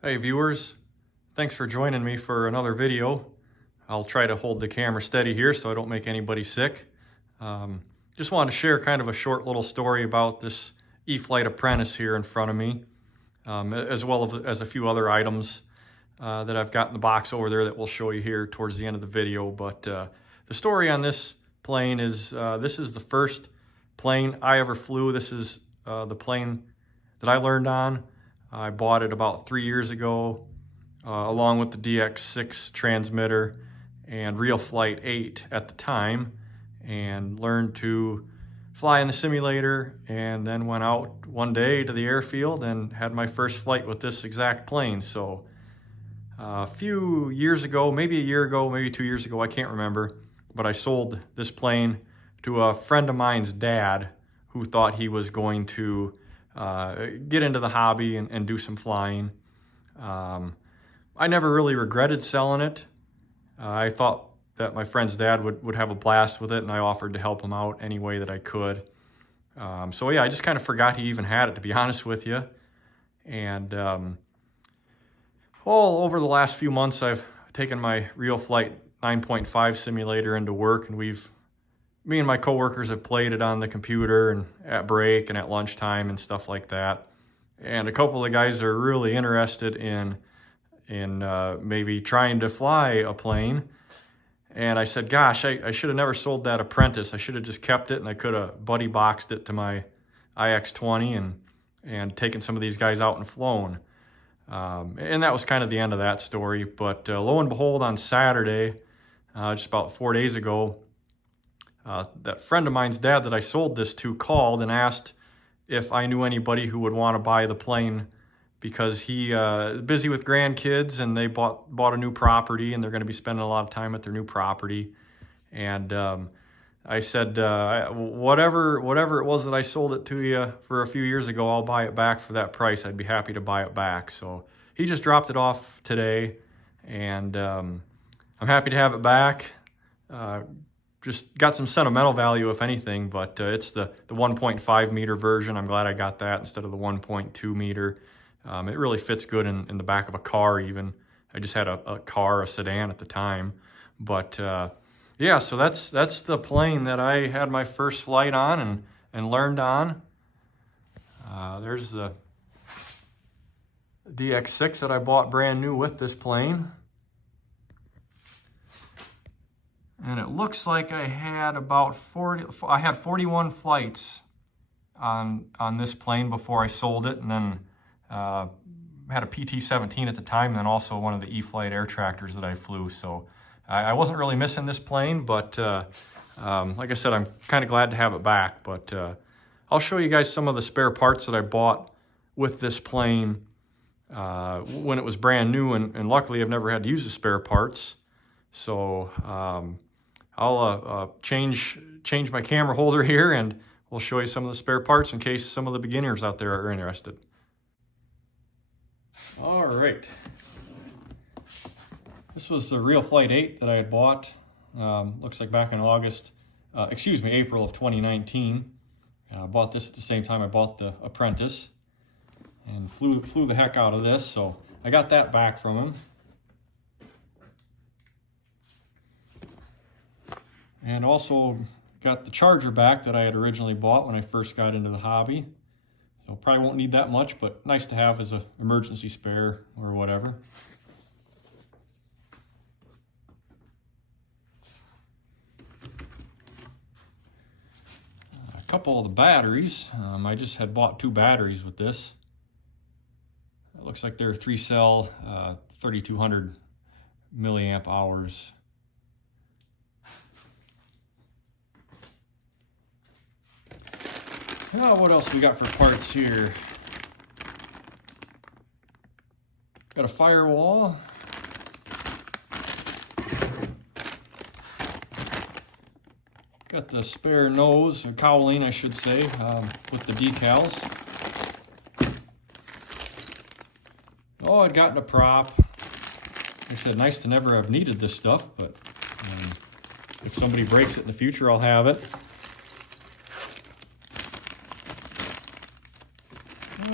Hey viewers, thanks for joining me for another video. I'll try to hold the camera steady here so I don't make anybody sick. Just wanted to share kind of a short little story about this E-Flite Apprentice here in front of me, as well as a few other items that I've got in the box over there that we'll show you here towards the end of the video. But the story on this plane is this is the first plane I ever flew. This is the plane that I learned on. I bought it about 3 years ago, along with the DX6 transmitter and E-Flite 8 at the time, and learned to fly in the simulator, and then went out one day to the airfield and had my first flight with this exact plane. So a few years ago, maybe a year ago, maybe 2 years ago, I can't remember, but I sold this plane to a friend of mine's dad who thought he was going to get into the hobby and do some flying. I never really regretted selling it. I thought that my friend's dad would have a blast with it, and I offered to help him out any way that I could. So yeah, I just kind of forgot he even had it, to be honest with you. And all over the last few months, I've taken my E-Flite 9.5 simulator into work, and me and my coworkers have played it on the computer and at break and at lunchtime and stuff like that. And a couple of guys are really interested in maybe trying to fly a plane. And I said, gosh, I should have never sold that Apprentice. I should have just kept it, and I could have buddy boxed it to my iX20 and taken some of these guys out and flown. And that was kind of the end of that story. But lo and behold, on Saturday, just about 4 days ago, that friend of mine's dad that I sold this to called and asked if I knew anybody who would want to buy the plane, because he is busy with grandkids, and they bought a new property, and they're going to be spending a lot of time at their new property. And I said, whatever it was that I sold it to you for a few years ago, I'll buy it back for that price. I'd be happy to buy it back. So he just dropped it off today, and I'm happy to have it back. Just got some sentimental value, if anything, but it's the 1.5 meter version. I'm glad I got that instead of the 1.2 meter. It really fits good in the back of a car even. I just had a sedan at the time. But yeah, so that's the plane that I had my first flight on and learned on. There's the DX6 that I bought brand new with this plane. And it looks like I had about 41 flights on this plane before I sold it, and then had a PT-17 at the time, and then also one of the E-Flite air tractors that I flew. So I wasn't really missing this plane, but like I said, I'm kind of glad to have it back. But I'll show you guys some of the spare parts that I bought with this plane when it was brand new, and luckily I've never had to use the spare parts. So I'll change my camera holder here, and we'll show you some of the spare parts in case some of the beginners out there are interested. All right. This was the E-Flite 8 that I had bought, looks like back in April of 2019. I bought this at the same time I bought the Apprentice, and flew the heck out of this, so I got that back from him. And also got the charger back that I had originally bought when I first got into the hobby. So probably won't need that much, but nice to have as an emergency spare or whatever. A couple of the batteries. I just had bought 2 batteries with this. It looks like they're 3-cell, 3200 milliamp hours. Now, what else we got for parts here? Got a firewall. Got the spare nose, or cowling I should say, with the decals. Oh, I'd gotten a prop. Like I said, nice to never have needed this stuff, but if somebody breaks it in the future, I'll have it.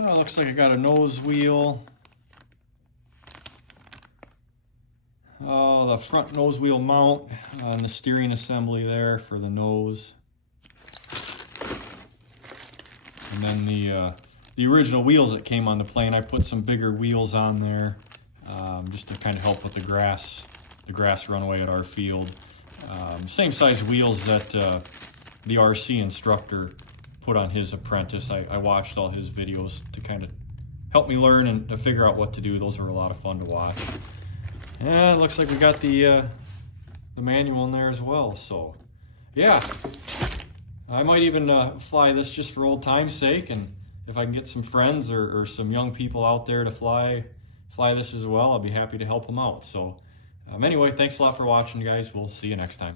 Looks like I got a nose wheel, the front nose wheel mount on the steering assembly there for the nose. And then the original wheels that came on the plane, I put some bigger wheels on there just to kind of help with the grass runway at our field. Same size wheels that the RC instructor put on his apprentice. I watched all his videos to kind of help me learn and to figure out what to do. Those were a lot of fun to watch. And it looks like we got the manual in there as well. So yeah, I might even fly this just for old time's sake, and if I can get some friends or some young people out there to fly this as well, I'll be happy to help them out. So anyway, thanks a lot for watching, guys. We'll see you next time.